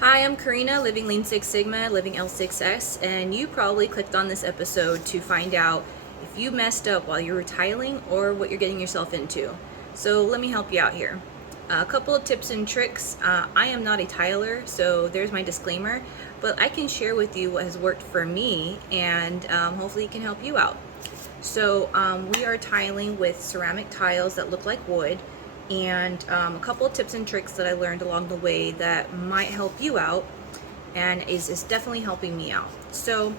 Hi, I'm Karina, Living Lean Six Sigma, Living L6S, and you probably clicked on this episode to find out if you messed up while you were tiling or what you're getting yourself into. So let me help you out here. A couple of tips and tricks. I am not a tiler, so there's my disclaimer, but I can share with you what has worked for me, and hopefully it can help you out. So we are tiling with ceramic tiles that look like wood, and a couple of tips and tricks that I learned along the way that might help you out and is definitely helping me out. So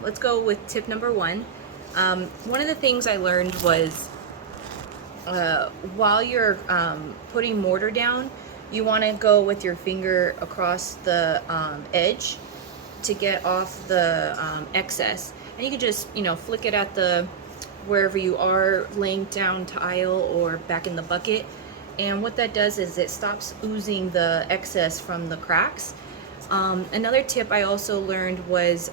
let's go with tip number one. One of the things I learned was while you're putting mortar down, you want to go with your finger across the edge to get off the excess, and you can just flick it at the wherever you are laying down tile or back in the bucket, and what that does is it stops oozing the excess from the cracks. Another tip I also learned was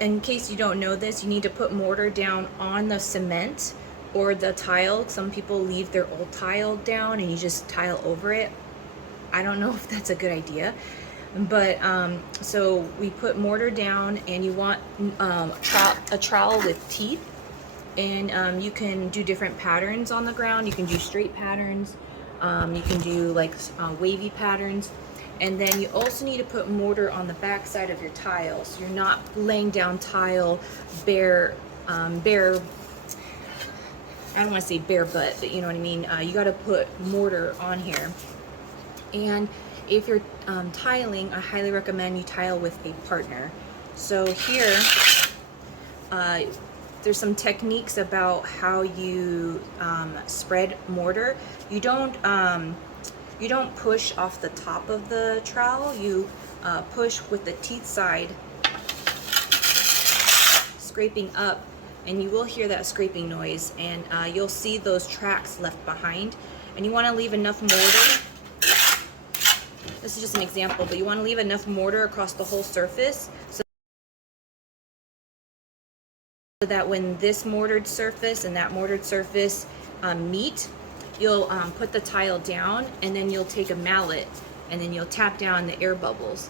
in case you don't know this, you need to put mortar down on the cement or the tile. Some people leave their old tile down and you just tile over it. I don't know if that's a good idea, but so we put mortar down, and you want a trowel with teeth, and you can do different patterns on the ground. You can do straight patterns, you can do like wavy patterns, and then you also need to put mortar on the back side of your tile, so you're not laying down tile bare. I don't want to say bare butt, but you know what I mean. You got to put mortar on here. And if you're tiling, I highly recommend you tile with a partner. So here, there's some techniques about how you spread mortar. You don't push off the top of the trowel. You push with the teeth side, scraping up, and you will hear that scraping noise, and you'll see those tracks left behind. And you want to leave enough mortar. This is just an example, but you want to leave enough mortar across the whole surface so that when this mortared surface and that mortared surface meet, you'll put the tile down, and then you'll take a mallet and then you'll tap down the air bubbles.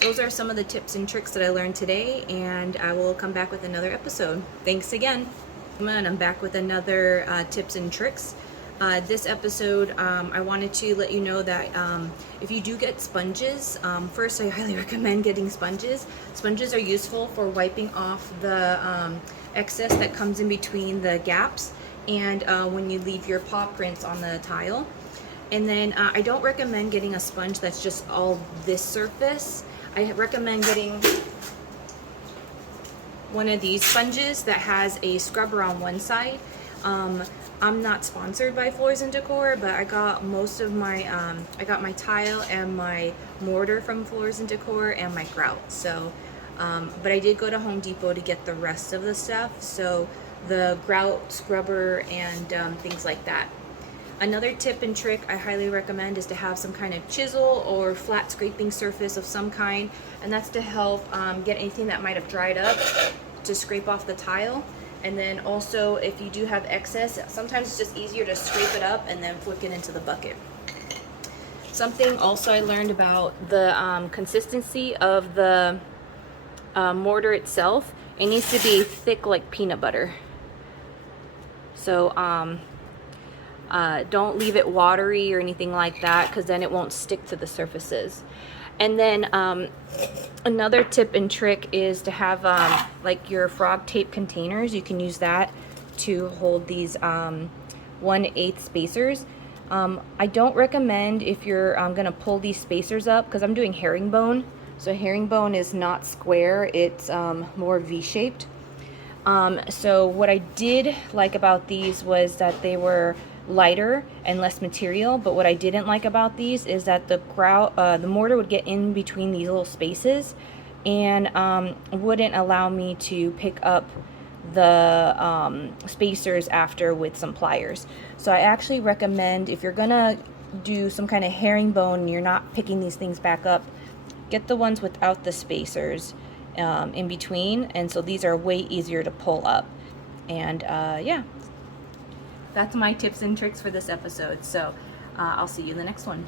Those are some of the tips and tricks that I learned today, and I will come back with another episode. Thanks again. And I'm back with another tips and tricks. This episode, I wanted to let you know that if you do get sponges, first I highly recommend getting sponges. Sponges are useful for wiping off the excess that comes in between the gaps and when you leave your paw prints on the tile. And then I don't recommend getting a sponge that's just all this surface. I recommend getting one of these sponges that has a scrubber on one side. I'm not sponsored by Floors and Decor, but I got most of my I got my tile and my mortar from Floors and Decor and my grout. So but I did go to Home Depot to get the rest of the stuff, so the grout, scrubber, and things like that. Another tip and trick I highly recommend is to have some kind of chisel or flat scraping surface of some kind, and that's to help get anything that might have dried up to scrape off the tile. And then also, if you do have excess, sometimes it's just easier to scrape it up and then flick it into the bucket. Something also I learned about the consistency of the mortar itself. It needs to be thick like peanut butter. So don't leave it watery or anything like that, because then it won't stick to the surfaces. And then another tip and trick is to have like your frog tape containers. You can use that to hold these 1/8 spacers. I don't recommend if you're gonna pull these spacers up, because I'm doing herringbone. So herringbone is not square, it's more V-shaped. So what I did like about these was that they were lighter and less material, but what I didn't like about these is that the mortar would get in between these little spaces and wouldn't allow me to pick up the spacers after with some pliers. So I actually recommend, if you're gonna do some kind of herringbone and you're not picking these things back up, get the ones without the spacers in between, and so these are way easier to pull up. And yeah, that's my tips and tricks for this episode. So I'll see you in the next one.